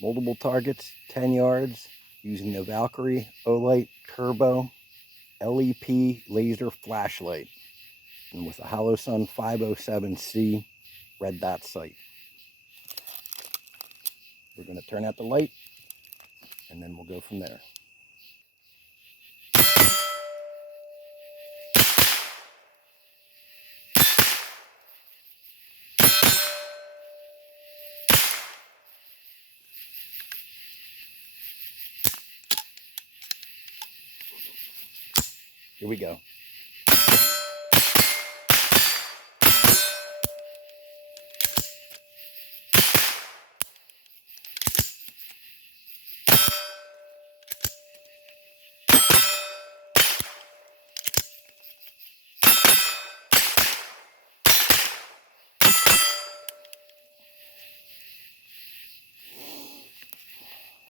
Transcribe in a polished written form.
multiple targets, 10 yards, using the Valkyrie Olight Turbo LEP laser flashlight, and with a Holosun 507C red dot sight. We're going to turn out the light, and then we'll go from there. Here we go.